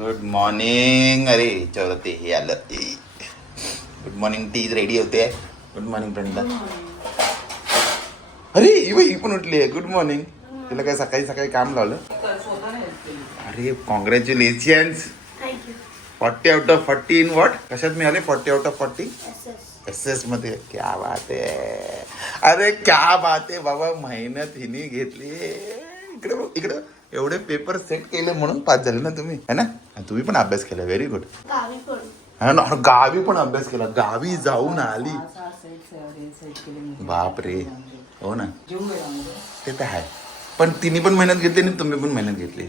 Good morning अरे चौरते हे आलं. गुड मॉर्निंग टी रेडी होते. गुड मॉर्निंग प्रणिता अरे ही पण उठली आहे. गुड मॉर्निंग तिला काय सकाळी सकाळी काम लावलं? अरे congratulations forty out of forty in what कशात मिळाले? Forty out of forty S एसमध्ये. क्या बात आहे. अरे क्या बात आहे. बाबा मेहनत हिने घेतली. इकडे इकडे. एवढे पेपर सेट केले म्हणून पास झाले ना तुम्ही है ना? तुम्ही पण अभ्यास केला व्हेरी गुड गावी पण. हा ना गावी पण अभ्यास केला गावी जाऊन आली. बाप रे हो ना. ते तर आहे. पण तिने पण मेहनत घेतली आणि तुम्ही पण मेहनत घेतली.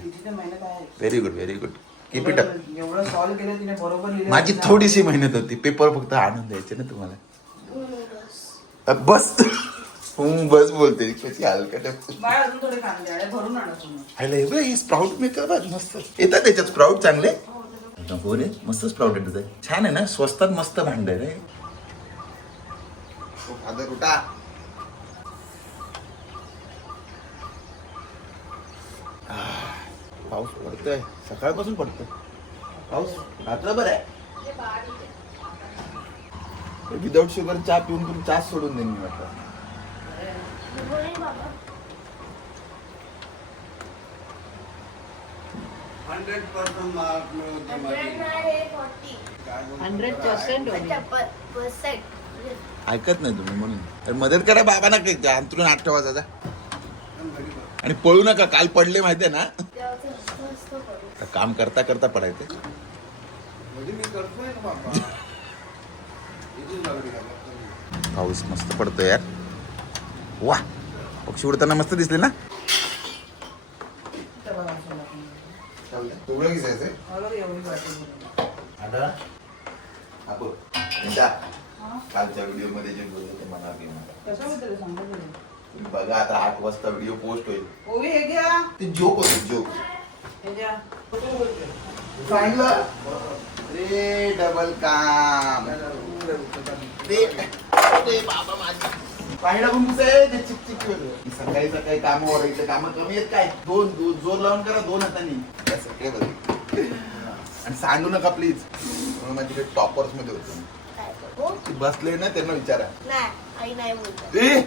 Very good very good keep it up एवढं सॉल्व केलं तिने बरोबर लिहिलं. माझी थोडीशी मेहनत होती. पेपर फक्त आणून द्यायचे ना तुम्हाला. बस. अ, बस बोलते. कशी हलकट बाळ अजून थोडे कांदे आहे भरून आणा तुम्ही. आयला हे बघ, ही स्प्राऊट मस्त. येतात त्याच्यात स्प्राऊट चांगले? हो रे मस्त स्प्राऊट येतात. आहे. छान आहे ना स्वस्तात मस्त भांड आहे रे. फादर उठा आह, पाऊस पडतोय. सकाळपासून पडतोय. पाऊस रात्रभर आहे? विदाऊट शुगर चहा पिऊन तुम्ही चहा सोडून देईन मी वाटतं hundred percent mark hundred percent अच्छा पर्सेंट ऐकत नाही तुम्ही म्हणून. तर मदत करा बाबांना काही अंतरून आठ good. आणि पळू नका काल पडले ना असतं करू. तर काम करता करता पडायचे. म्हणजे ना बाबा. पाऊस मस्त पडतो यार. वा. पक्षी उडताना मस्त दिसले ना त्या बघा सोला तुम्ही. तुगडं घ्यायचंय बरोबर एवढी वाटी भरून. हा? कालच्या व्हिडिओमध्ये जे बोलले ते मला बी म्हणा. कशाबद्दल सांगा बरं. तुम्ही बघा आता आठ वाजता व्हिडिओ पोस्ट होईल ओवी हे घ्या ते जोक होते जोक हे घ्या चांगलं रे डबल काम ते ते बाबा माझा पाहिला गुंबूस आहे ते चिक चिक वेगळं. सकाळी सकाळी काम ओरायचं काम कमी आहेत काय? दोन दो- जोर लावून करा दोन हातांनी या सगळे बघ. आणि सांगू नका प्लीज माझ्याकडे टॉपर्समध्ये होतो काय करू? ते बसले ना त्यांना विचारा. नाही आई नाही बोलत. ए?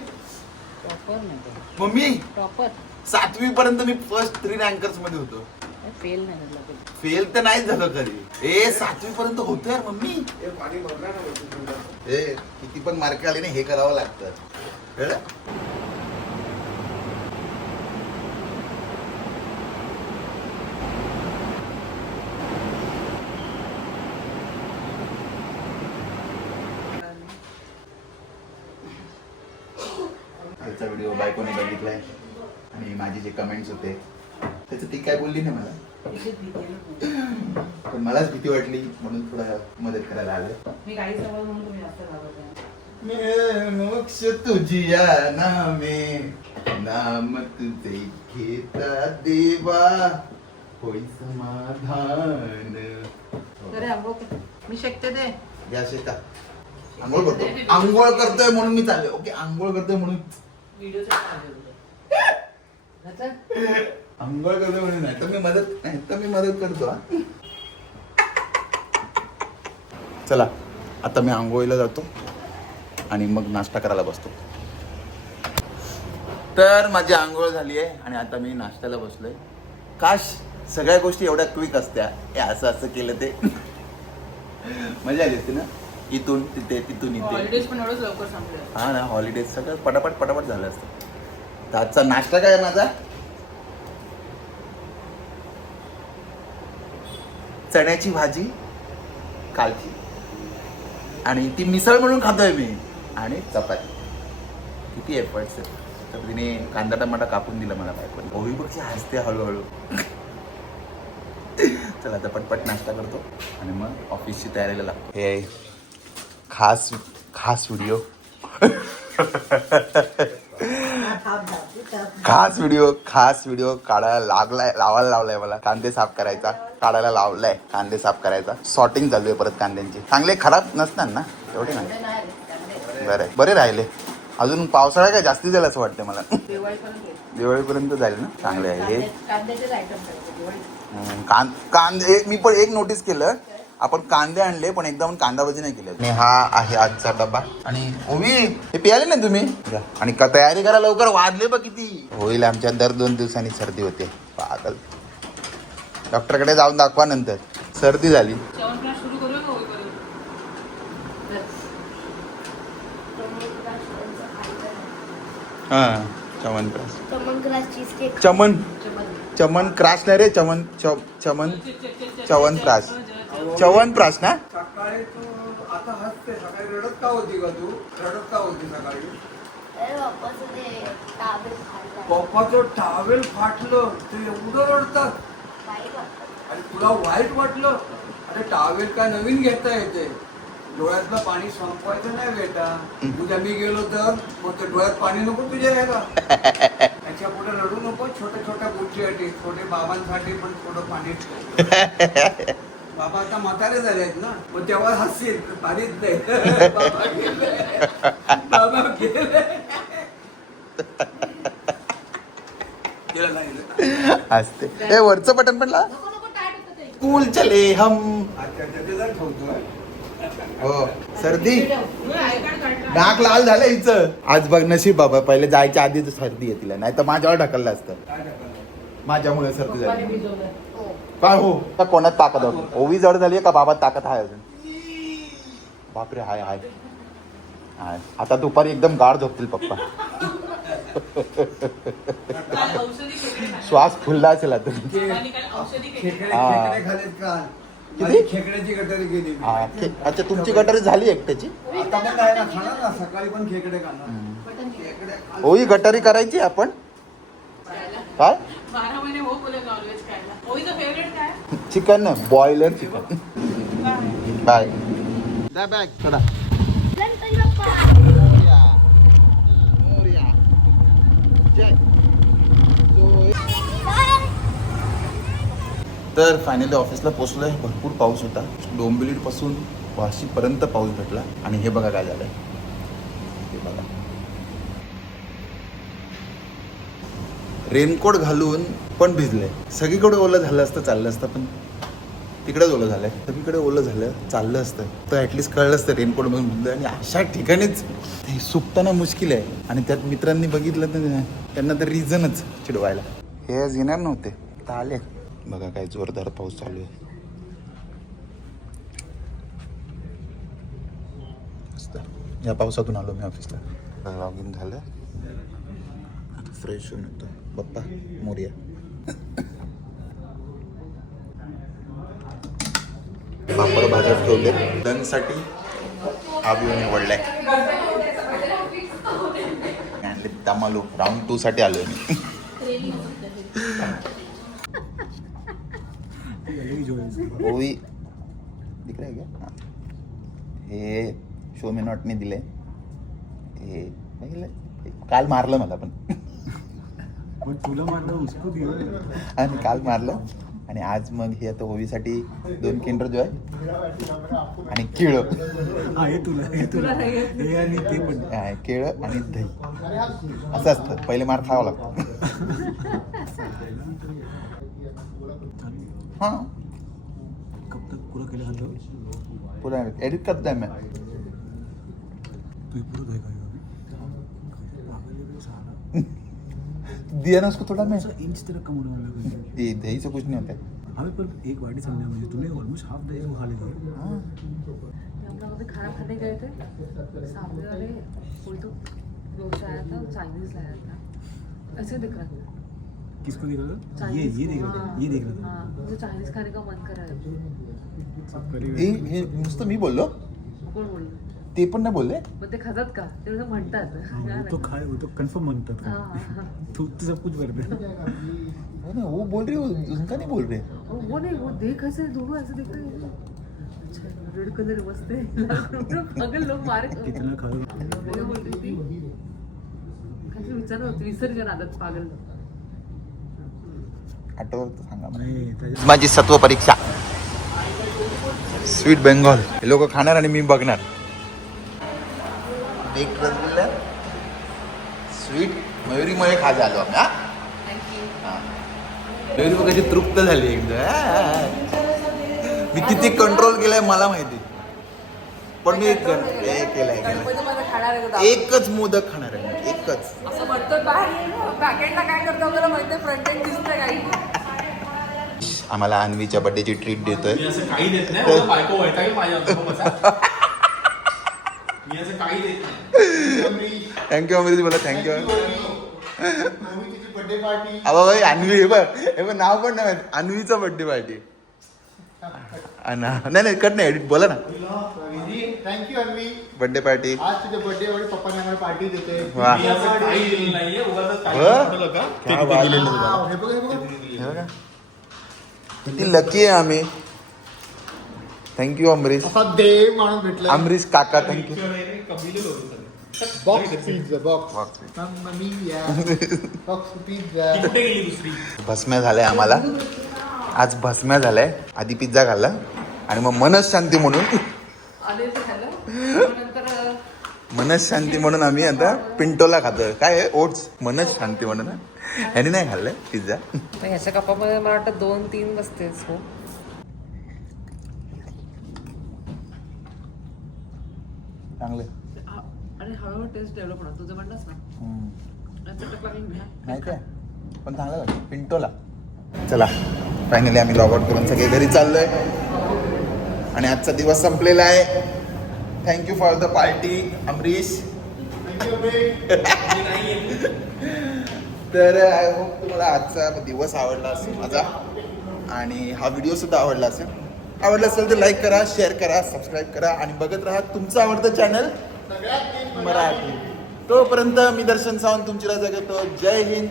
टॉपर नाही. मम्मी? टॉपर सातवी पर्यंत मी फर्स्ट थ्री रँकर्समध्ये होतो. फेल नाही झालं कधी. फेल तर नाही झालं कधी ए सातवी पर्यंत होतो यार मम्मी हे. ए किती पण मार्क आले ना हे करावं लागतं कळलं? आजचा व्हिडिओ बायकोने बघितलाय आणि माझे जे कमेंट्स होते त्याचं ती काय बोलली नाही मला. पण मलाच भीती वाटली म्हणून थोडा मदत करायला आलं मी काही समज म्हणून तुम्ही जास्त घाबरत नाही. मैं मोक्ष तुझिया नामे नाम तुझे घेता देवा. होई समाधान. अरे. मी शकते ते या शेता आंघोळ करतो. आंघोळ करतोय म्हणून मी चालले ओके आंघोळ करतोय म्हणून. आंघोळ करतोय म्हणून नाही तर मी मदत नाही तर मी मदत करतो हा. चला आता मी आंघोळीला जातो आणि मग नाश्ता करायला बसतो. तर माझी आंघोळ झाली आहे आणि आता मी नाश्त्याला बसलोय. काश सगळ्या गोष्टी एवढ्या क्विक असत्या हे असं असं केलं ते. मजा आली असते ना? इथून तिथे तिथून इथे. हॉलिडेज पण एवढंच लवकर संपले. हा ना हॉलिडेज सगळं पटापट पटापट झालं असतं. तर आजचा नाश्ता काय माझा? चण्याची भाजी कालची. आणि ती मिसळ म्हणून खातोय मी. आणि चपाती. किती एफर्ट्स आहेत. तर तिने कांदा टमाटा कापून दिला मला बायकोने. ओवी बघची हसते हळूहळू. चला आता पटपट नाश्ता करतो. आणि मग ऑफिसची तयारीला लागतो. हे खास खास व्हिडिओ खास व्हिडिओ खास व्हिडिओ काढायला लागलाय लावायला लावलाय मला. कांदे साफ करायचा काढायला लावलाय कांदे साफ करायचा. सॉर्टिंग चालू आहे परत कांद्यांची. चांगले खराब नसणार ना? एवढे नाही. बरे बरे राहिले. अजून पावसाळा काय जास्ती जाईल असं वाटतं मला. दिवाळीपर्यंत जाईल ना? चांगले आहे. हे कांदे मी पण एक नोटीस केलं. आपण कांदे आणले पण एकदा पण कांदा भाजी नाही केली आणि हा आहे आजचा डबा आणि ओवी हे पियाले ना तुम्ही. आणि का तयारी करा लवकर वाजले बघ किती. होईल आमच्या दर दोन दिवसांनी सर्दी होते. पागल. डॉक्टरकडे जाऊन दाखवा नंतर. सर्दी झाली. हा चमन क्रास चमन चमन. चमन. क्रास नाही रे चमन चमन चवन प्रास चवन प्रास ना? सकाळी तू आता हसते. सकाळी रडत का होती का तू? रडत का होती सकाळी? पप्पाचं टावेल फाटलं. ते एवढं रडतात. आणि तुला वाईट वाटलं? अरे टावेल काय नवीन घेता येते. डोळ्यातलं पाणी संपवायचं नाही बेटा. उद्या मी गेलो तर मग ते डोळ्यात पाणी नको तुझ्या यायला त्याच्या पुढे रडू नको. छोट्या छोट्या गोष्टीसाठी छोटे बाबांसाठी पण थोडं पाणी ठेव. बाबा आता म्हातारे झाले आहेत ना. मग तेव्हा हसतील नाही. बाबा गेले. बाबा. असते ए वरचं बटन पण ला कूल चले हम. अच्छा त्याच्यात ठेवतोय हो. सर्दी. नाक लाल झालं हिचं. आज बघ नशीब बाबा पहिले जायच्या आधीच सर्दी आहे तिला. नाही तर माझ्यावर ढकललं असतं. काय टाकलं माझ्यामुळे सर्दी झाली. भिजवलं. हो काय हो का कोणात ताकद आहे ओवी जड झाली का बाबात ताकद आहे अजून बापरे हाय हाय हाय आता दुपारी एकदम गाढ झोपतील पप्पा काल औषधी खेकडे खाल्ले. श्वास फुलला असेल आता पप्पानी काल औषधी खेकडे खेकडे हा. किती? खेकड्याची गटारी गेली. हा, खे- अच्छा तुमची गटारी झाली एकट्याची आता पण आहे ना खाणार ना सकाळी पण खेकडे खाणार खेकडे खाल्ले. ओवी गटारी करायची आपण. काय बारा महिने हो। बोले नॉनव्हेज खायला फेवरेट काय चिकन ना बॉयलर चिकन? बाय बॅग तर फायनली ऑफिसला पोचलोय. भरपूर पाऊस होता. डोंबिवली पासून वाशीपर्यंत पाऊस भेटला. आणि हे बघा काय झालंय हे बघा रेनकोट घालून पण भिजले. सगळीकडे ओलं झालं असतं चाललं असतं पण तिकडेच ओलं झालंय. सगळीकडे ओलं झालं चाललं असतं. तर ॲटलिस्ट कळलं असतं रेनकोट मधून भिजलं आणि अशा ठिकाणीच हे सुकताना मुश्किल आहे. आणि त्यात मित्रांनी बघितलं तर त्यांना तर रिझनच चिडवायला. हे आज येणार नव्हते. तर आले. बघा काय जोरदार पाऊस चालू आहे. या पावसातून आलो मी ऑफिसला लॉग इन झालं. आता फ्रेश होऊन येतो. बाप्पा मोर्या पापड भाजत ठेवले. लंचसाठी आबू निवडलाय. आणले तमालू राऊंड टू साठी आलोय मी. ओवी दिख रहा है क्या हाँ. हे शो मे नॉटने दिले हे बघितलं? काल मारलं मला पण. पण तुला मारलं उसको दिलं. आणि काल मारलं. आणि आज मग हे आता ओवीसाठी दोन किंडर जॉय आणि केळं. तुला हे तुला. हे आणि ते पण. केळं आणि दही. असं असतं. पहिले मार खावा लागतो. हां. कब तक पूरा केलं हल्लो? पुरा एडिट करता है मैं तू पूरा देगा दिया ना उसको थोड़ा मैं इंच तेरा कम होने वाला है ये दही से कुछ नहीं होता है। हमें पर एक वाटी समझा मुझे। तूने ऑलमोस्ट हाफ़ दही खा लेगा हाँ। हम लोग अभी खाना खाने गए थे सामने वाले कोई तो डोसा आया था चाइनीज़ लाया था। ऐसे दिख रहा था। किसको देख रहा था? ये ये देख रहा था। हाँ, ये देख रहा था। हाँ मुझे चाइनीज़ खाने का मन कर रहा है। सब करी हे हे नुसतं मी बोललो कोण बोललं ते पण नाही बोलले? मग ते खातात का? ते म्हणतात. हाँ, वो तो खाए वो तो हाँ, हाँ। तू तो सब कुछ दे हो ना वो बोल रही हो उनका नहीं बोल रहे? और वो नहीं वो देख ऐसे दोनों ऐसे दिख रहे हैं। अच्छा रेड कलर मस्त है। पागल लोग मारे कितना खा मैं बोल रही थी। काहीतरी विचारत होती विसर्जन आदत पागल आठवत तर सांगा मला. नाही त्याच्या माझी सत्व परीक्षा. स्वीट बेंगॉल हे लोक खाणार आणि मी बघणार. एक रसगुल्ला स्वीट मयुरीमुळे खायला आलो आम्ही हा? हा. बेबी बघ कशी तृप्त झाली एकदम मी किती कंट्रोल केलंय मला माहिती. पण मी एक हे केलंय केलंय. एकच मोदक खाणार आहे एकच. आम्हाला अन्वीच्या बर्थडेची ट्रीट देतोय. मी असं काही देत नाही. थँक्यू अमृत बोला थँक्यू बर्थडे पार्टी अबा भाई अन्वी हे बघ हे बघ नाव पण नाही माहीत. अन्वीचा बर्थडे पार्टी नाही नाही कट नाही एडिट बोला ना. Thank you Anvi. Birthday party आज बर्थडे पप्पाने आम्हाला पार्टी देते. वा. हे बघ हे बघ. हे किती लकी आहे आम्ही. थँक्यू अमरीश देव माणूस भेटला अमरीश काका thank you box pizza box ती मम्मा मिया बॉक्स पिझ्झा कुठे गेली दुसरी भस्म्या झालंय आम्हाला. आज भस्म्या झालाय. आधी पिझ्झा खाल्ला. आणि मग मनस शांती म्हणून आले ते झालं मग नंतर अं, मनस शांती म्हणून आम्ही आता पिंटोला खातोय. काय आहे ओट्स? मनस शांती म्हणून. हा. ह्यानी नाही खाल्लंय पिझ्झा मग ह्याच्या कपामध्ये मला वाटतं दोन तीन बसतेच हो. चांगले हळूहळू टेस्ट डेव्हलप होणार. तुझं म्हणणंच ना. चटक लागली ना माहिती आहे? पण चांगलं लागलं पिंटोला. चला फायनली आम्ही लॉग आउट करून सगळे घरी चाललोय. आणि आजचा दिवस संपलेला आहे. Thank you for the party Amrish. तर आय होप तुम्हाला आजचा दिवस आवडला असेल माझा. आणि हा व्हिडिओ सुद्धा आवडला असेल. आवडला असेल तर लाईक करा शेअर करा सबस्क्राईब करा. आणि बघत राहा तुमचं आवडतं चॅनल मराठी. तोपर्यंत मी दर्शन सावंत तुमची रजा घेतो जय हिंद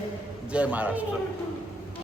जय महाराष्ट्र.